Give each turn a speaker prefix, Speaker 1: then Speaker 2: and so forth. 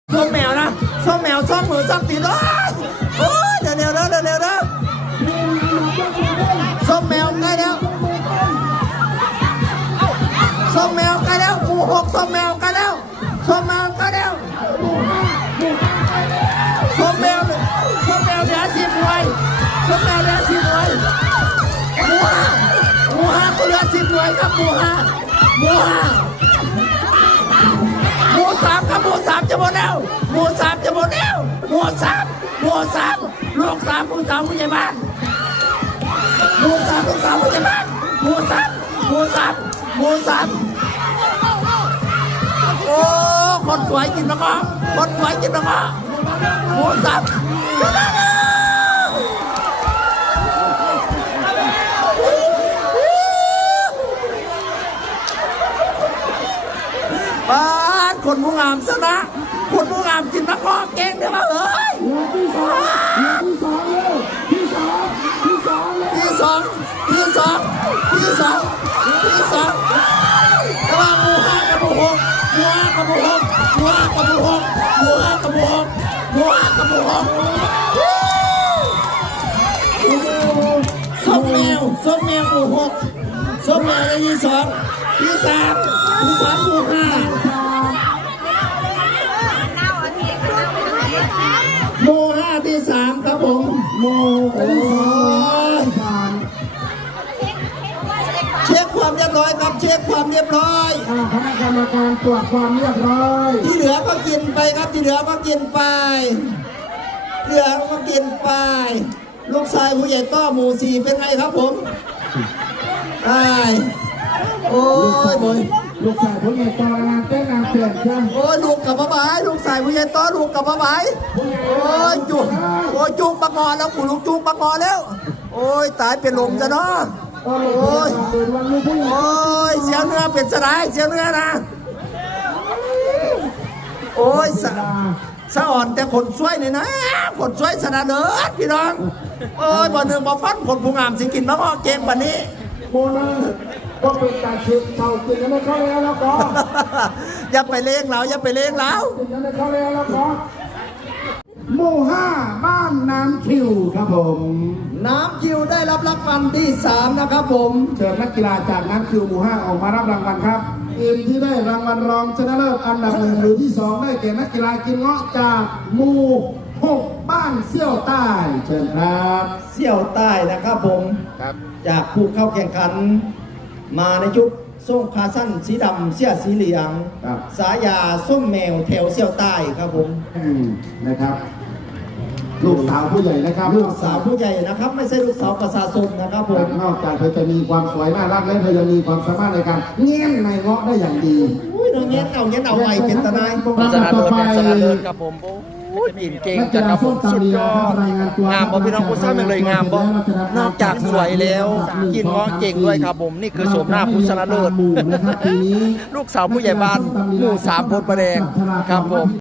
Speaker 1: ส้มแมวนะส้มแมวส้มมือส้มตีนโอ้ยเดี๋ยวส้มแมวใกล้แล้วส้มแมวใกล้แล้วหมู่หกส้มแมวใกล้แล้วส้มแมวใกล้แล้วส้มแมวเหลือ10 หน่วยส้มแมวเหลือ10 หน่วยหมู่ห้าก็เหลือ10 หน่วยครับหมู่ห้าหมู่สามครับหมู่สามจะหมดแล้วหมู่สามจะหมดแล้วหมู่สามลูกสามผู้สาวผู้ใหญ่บ้านหมู่สามลูกสาวผู้ใหญ่บ้านหมู่สามโอ้คนสวยกินมะม่วงคนสวยกินมะม่วงหมู่สามชนะบ้านคนผู้งามชนะคนผู้งามกินมะม่วงเก่งเดี๋ยวมาเอ้ยที่สองระหว่างหมู่ห้ากับหมู่หกส้มแมวหมู่หกส้มแมวที่สองที่สามหมู่ห้าที่สามครับผมเช็คความเรียบร้อยครับเช็คความเรียบร้อย
Speaker 2: คณะกรรมการตรวจความเรียบร้อย
Speaker 1: ที่เหลือก็กินไปครับที่เหลือก็กินไปลูกชายผู้ใหญ่ต้อหมู่4เป็นไงครับผมโอ้ยบอย
Speaker 2: ลูกชายผู้ใหญ่ต่องานเต้นงานเปลี่ยนใช่
Speaker 1: โอ้ยลูกกับป้าบายลูกชายผู้ใหญ่ต้อลูกกับป้าบายโอ้ยจุกปากงอแล้วกูลูกจุกปากงอแล้วโอ้ยตายเป็นลมจะเนาะโอ้ยเสียเนื้อเป็นสลายเสียเนื้อนะโอ้ยสะอ่อนแต่คนช่วยนี่นะคนช่วยสนาเนิร์ดพี่น้องโอ้ยบ่หนึ่งบ่ฟันคนผู้งามสิกินมะม่วงเกมวันนี้
Speaker 2: โบนัสก็เป็นการชิมเท่ากินยังไม่เข้าแล้วก็
Speaker 1: อย่าไปเลี้ยงเรา
Speaker 2: ยังไม่เข้าแล้วก็หมู่5บ้านน้ำคิวครับผม
Speaker 1: น้ำคิวได้รับรางวัลที่3นะครับผม
Speaker 2: เชิญนักกีฬาจากน้ำคิวหมู่5ออกมารับรางวัลครับทีมที่ได้รางวัลรองชนะเลิศอันดับ1หรือที่2ได้แก่นักกีฬากินเงาะจากหมู่6บ้านเซี่ยวใต้เชิญครับ
Speaker 1: เซี่ยวใต้นะครับผม
Speaker 2: ครับ
Speaker 1: จากผู้เข้าแข่งขันมาในชุดส้มขาสั้นสีดำเสื้อสีเหลืองสายาส้มแมวแถวเซี่ยวใต้ครับผม
Speaker 2: นะครับลูกสาวผู้ใหญ่นะครับ
Speaker 1: ลูกสาวผู้ใหญ่นะครับไม่ใช่ลูกสาวประชาชนนะครับผม
Speaker 2: นอกจากเธอจะมีความสวยน่ารักและเธอยังมีความสามารถในการเงี้ยในเงาะได้อย่างดี
Speaker 1: เงี้ยเอาไว้เป็นตะนาย
Speaker 3: สนาเดินครับผมกินเก่งจัดครับผมสุดยอดงามบ่พี่น้องผู้ชายมันเลยงามบ่นอกจากสวยแล้วกินเงาะเก่งด้วยครับผมนี่คือโฉมหน้าผู้ชนะเลิศลูกสาวผู้ใหญ่บ้านหมู่3 โพธิ์ประแดงครับผม